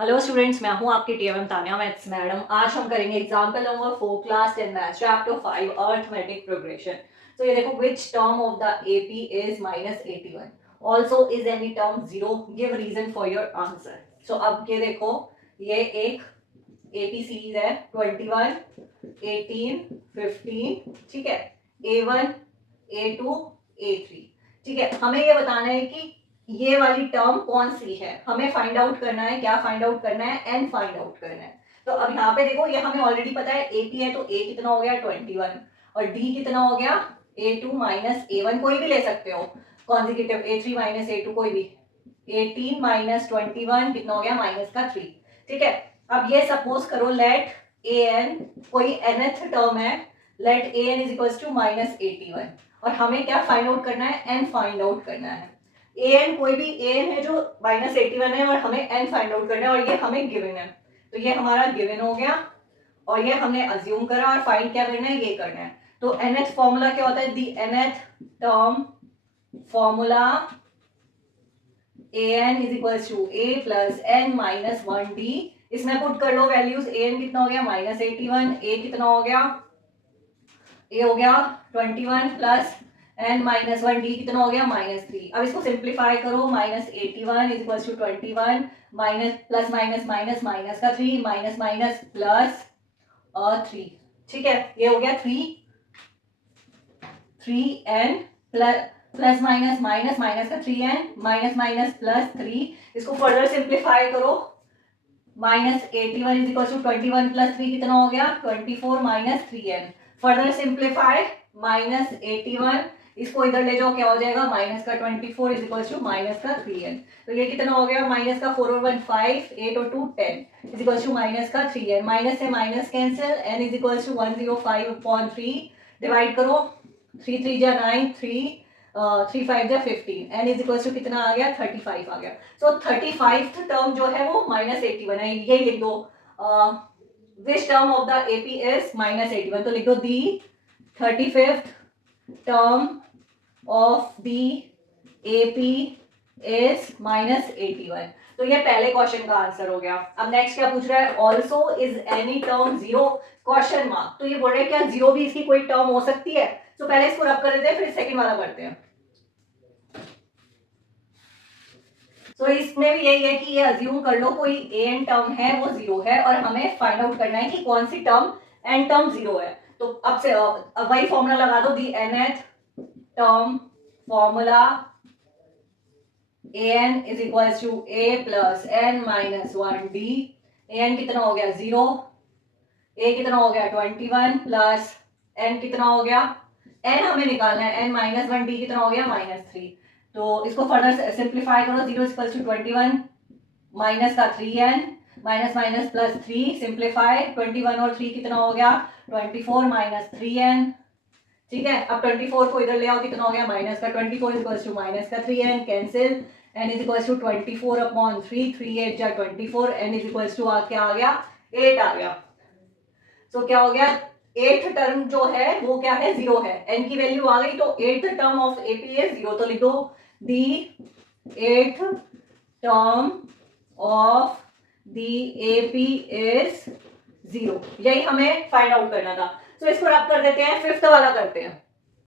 Hello students, मैं हूं आपकी टीएमएम तानिया मैथ्स मैडम। आज हम करेंगे example number 4 class 10 maths chapter 5 arithmetic progression. तो ये देखो, which term of the AP is -81, also is any term 0, give reason for your answer. So अब ये देखो, ये एक एपी सीरीज है 21, 18, 15, ठीक है, A1, A2, A3, ठीक है। हमें ये बताना है कि ये वाली टर्म कौन सी है, हमें फाइंड आउट करना है। क्या फाइंड आउट करना है? एन फाइंड आउट करना है। तो अब यहाँ पे देखो, ये हमें ऑलरेडी पता है ए पी है, तो ए कितना हो गया 21, और डी कितना हो गया A2 माइनस A1, कोई भी ले सकते हो कॉन्जिक्यूटिव, A3 माइनस A2 कोई भी, 18 माइनस 21 कितना हो गया -3, ठीक है। अब ये सपोज करो लेट ए एन कोई nth टर्म है, let a n is equal to -81, और हमें क्या फाइंड आउट करना है? एन फाइंड आउट करना है। ए एन कोई भी ए एन है जो -81 है, और हमें एन फाइंड आउट करना है, और ये हमें गिवन है। तो ये हमारा गिवन हो गया, और ये हमने अज्यूम करा, और फाइंड क्या करना है? ये करना है। तो nth फॉर्मूला क्या होता है? The nth term formula an is equal to a plus n minus 1d। इसमें पुट कर लो वैल्यूज। an कितना हो गया -81, a कितना हो गया, a हो गया 21 प्लस n माइनस 1d कितना हो गया -3। अब इसको सिंप्लीफाई करो, -81 is equal to 21 minus plus minus minus minus का 3 माइनस माइनस प्लस 3, ठीक है। ये हो गया 3n plus minus minus minus का 3n माइनस माइनस प्लस 3। इसको फर्दर सिंप्लीफाई करो, -81 इज इक्वल टू 21 प्लस 3 कितना हो गया 24 माइनस 3n। फर्दर सिंप्लीफाई, -81 इसको इधर ले जाओ, क्या हो जाएगा माइनस का 24 इज इक्वल टू माइनस का 3n। तो ये कितना हो गया माइनस का 4 और 1 5, 8 और 2 10 इज इक्वल टू माइनस का 3n। माइनस से minus cancel, n is equal to 105/3 divide करो, 3 3 जा 9, 3 5 जा 15, n इज इक्वल टू कितना आ गया 35 आ गया। सो 35th टर्म जो है वो -81 है, ये लिख दो। Which term of the AP is -81, तो लिख दो दी 35th term of the AP is -81। तो ये पहले क्वेश्चन का आंसर हो गया। अब नेक्स्ट क्या पूछ रहा है? Also is any term 0 question mark. तो ये बोल रहे हैं क्या 0 भी इसकी कोई टर्म हो सकती है? तो पहले इसको रब कर देते हैं, फिर सेकंड वाला करते हैं। तो इसमें भी यही है कि ये अज्यूम कर लो कोई एन टर्म है वो 0 है, और हमें फाइंड आउट करना है कि कौन सी टर्म एन टर्म 0 है। तो अब से वही फॉर्मूला लगा दो, the nth term formula an is equal to a plus n minus 1d। an कितना हो गया 0, a कितना हो गया 21 प्लस n कितना हो गया, n हमें निकालना है, n माइनस 1d कितना हो गया -3। तो इसको फर्दर सिंप्लीफाई करो, 0 इज इक्वल टू 21 माइनस का 3n minus minus plus 3, simplify 21 और 3 कितना हो गया 24 माइनस 3n, ठीक है। अब 24 को इधर ले आओ, कितना हो गया माइनस का 24 इज इक्वल टू माइनस का 3n, cancel, n is equal to 24/3, 3 8 जा 24, n इज इक्वल टू क्या आ गया 8 आ गया। सो क्या हो गया, 8th टर्म जो है वो क्या है 0 है, n की वैल्यू आ गई, तो 8th टर्म ऑफ एपी है 0। तो लिख दो दी 8th term of the AP is 0। यही हमें फाइंड आउट करना था। तो इसको रब कर देते हैं, 5th वाला करते हैं।